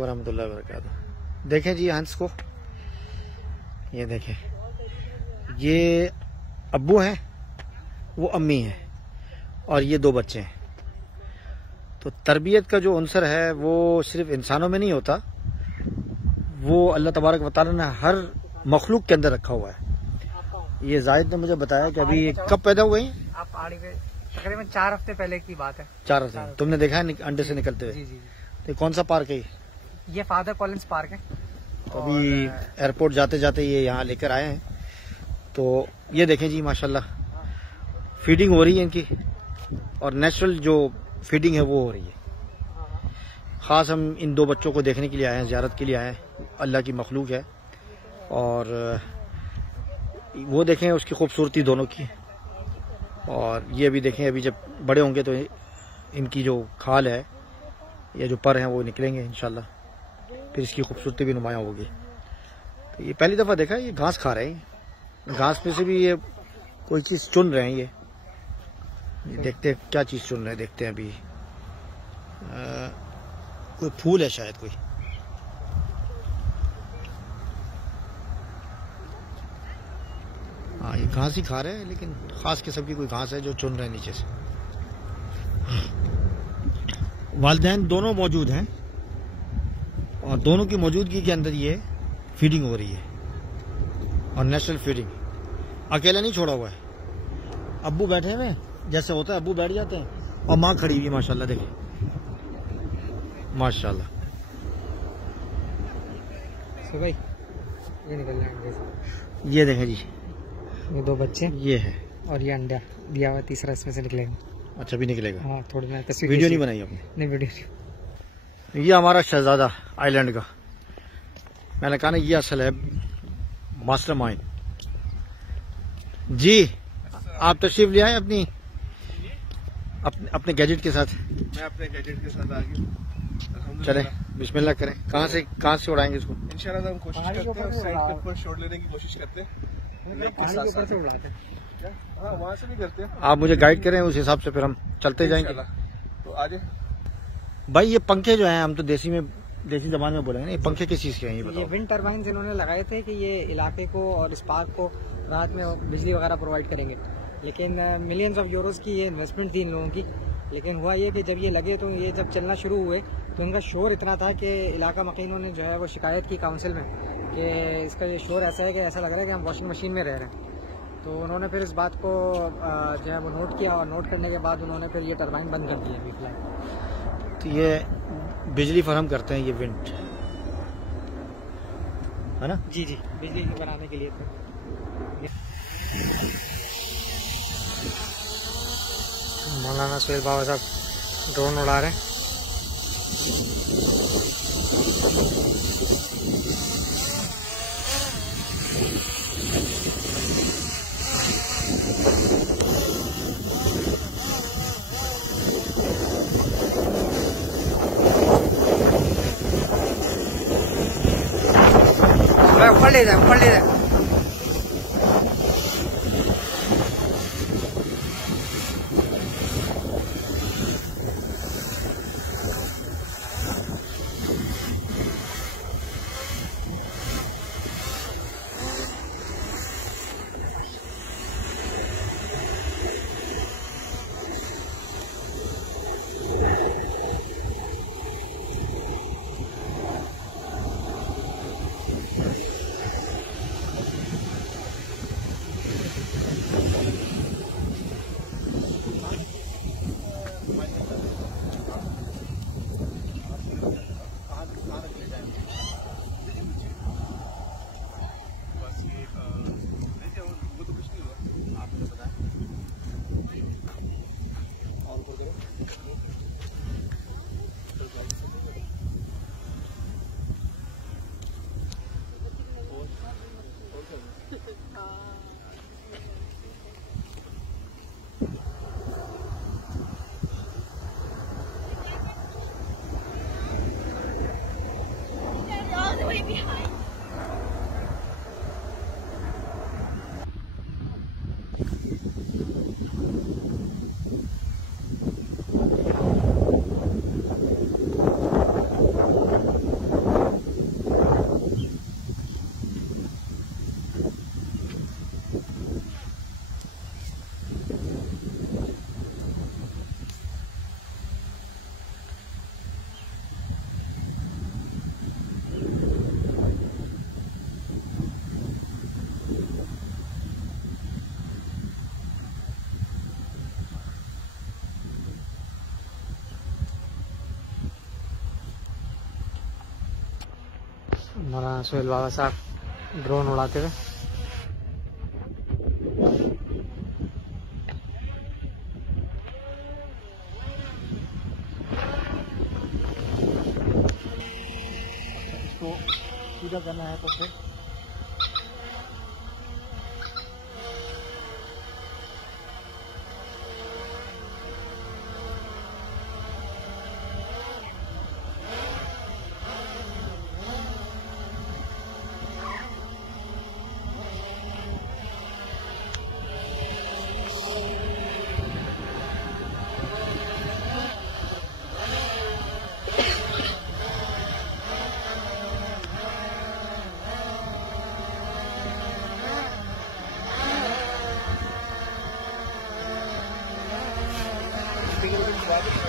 वालेकुम रहमतुल्लाहि व बरकातुहू। देखें जी हंस को, ये देखें, ये अब्बू हैं, वो अम्मी हैं और ये दो बच्चे हैं। तो तरबियत का जो अंसर है वो सिर्फ इंसानों में नहीं होता, वो अल्लाह तबारक व तआला ने हर मखलूक के अंदर रखा हुआ है। ये जाहिद ने मुझे बताया कि अभी कब पैदा हुए हैं आप? पहाड़ी पे तकरीबन 4 हफ्ते पहले की बात है। 4 हफ्ते। तुमने देखा है अंडे से निकलते हुए? जी जी। तो कौन सा पार्क है ये फादर कॉलिंस पार्क है। तो अभी एयरपोर्ट जाते जाते ये यहाँ लेकर आए हैं। तो ये देखें जी माशाल्लाह फीडिंग हो रही है इनकी, और नेचुरल जो फीडिंग है वो हो रही है। ख़ास हम इन दो बच्चों को देखने के लिए आए हैं, ज़ियारत के लिए आए हैं। अल्लाह की मखलूक है, और वो देखें उसकी खूबसूरती दोनों की। और ये अभी देखें, अभी जब बड़े होंगे तो इनकी जो खाल है या जो पर हैं वो निकलेंगे इंशाल्लाह, फिर इसकी खूबसूरती भी नुमायाँ होगी। तो ये पहली दफ़ा देखा है, ये घास खा रहे हैं। घास में से भी ये कोई चीज़ चुन रहे हैं। ये देखते हैं क्या चीज़ चुन रहे हैं, देखते हैं अभी। कोई फूल है शायद, कोई। हाँ, ये घास ही खा रहे हैं, लेकिन खास किस्म की कोई घास है जो चुन रहे हैं नीचे से। वालिदैन दोनों मौजूद हैं, और दोनों की मौजूदगी के अंदर ये फीडिंग हो रही है, और नेचुरल फीडिंग। अकेला नहीं छोड़ा हुआ है, अब्बू बैठे हुए जैसे होता है, अब्बू बैठ जाते हैं और माँ खड़ी हुई है। माशाल्लाह देखें, माशाल्लाह। भाई ये निकल जाएंगे। ये देखें जी, ये दो बच्चे, ये है, और ये अंडा दिया हुआ, तीसरा इसमें से निकलेगा। अच्छा, भी निकलेगा। हाँ, थोड़ी ना तस्वीर। वीडियो नहीं बनाई आपने? नहीं, वीडियो। ये हमारा शहजादा आइलैंड का, मैंने कहा ना ये असल है मास्टरमाइंड। जी आप तशरीफ ले आए अपने गैजेट के साथ? मैं अपने गैजेट के साथ आ गया। चले बिस्मिल्लाह करें। कहाँ से उड़ाएंगे इसको? इंशाल्लाह हम कोशिश करते हैं साइड के ऊपर शॉट लेने की कोशिश करते हैं। हाँ, वहाँ से भी करते हैं। आप मुझे गाइड करें, उस हिसाब से फिर हम चलते जाएंगे। तो आजे भाई, ये पंखे जो हैं, हम तो देसी जबान में बोलेंगे, ये पंखे किस चीज़ के हैं ये बताओ? ये विंड टर्बाइन इन्होंने लगाए थे कि ये इलाके को और इस पार्क को रात में बिजली वगैरह प्रोवाइड करेंगे। लेकिन मिलियंस ऑफ यूरोस की ये इन्वेस्टमेंट थी इन लोगों की। लेकिन हुआ ये कि जब ये लगे, तो ये जब चलना शुरू हुए तो इनका शोर इतना था कि इलाका मकीनों ने जो है वो शिकायत की काउंसिल में कि इसका ये शोर ऐसा है कि ऐसा लग रहा है कि हम वॉशिंग मशीन में रह रहे हैं। तो उन्होंने फिर इस बात को जो है वो नोट किया, और नोट करने के बाद उन्होंने फिर ये टरबाइन बंद कर दी अभी फिलहाल। तो ये बिजली फराहम करते हैं, ये विंड है ना? जी जी, बिजली बनाने के लिए। मौलाना सुहेल बाबा साहब ड्रोन उड़ा रहे हैं। ऊपर ले जाए, ऊपर ले जाए। मौलाना सुहेल बाबा साहब ड्रोन उड़ाते हुए। इसको सीधा करना है तो फिर स्वागत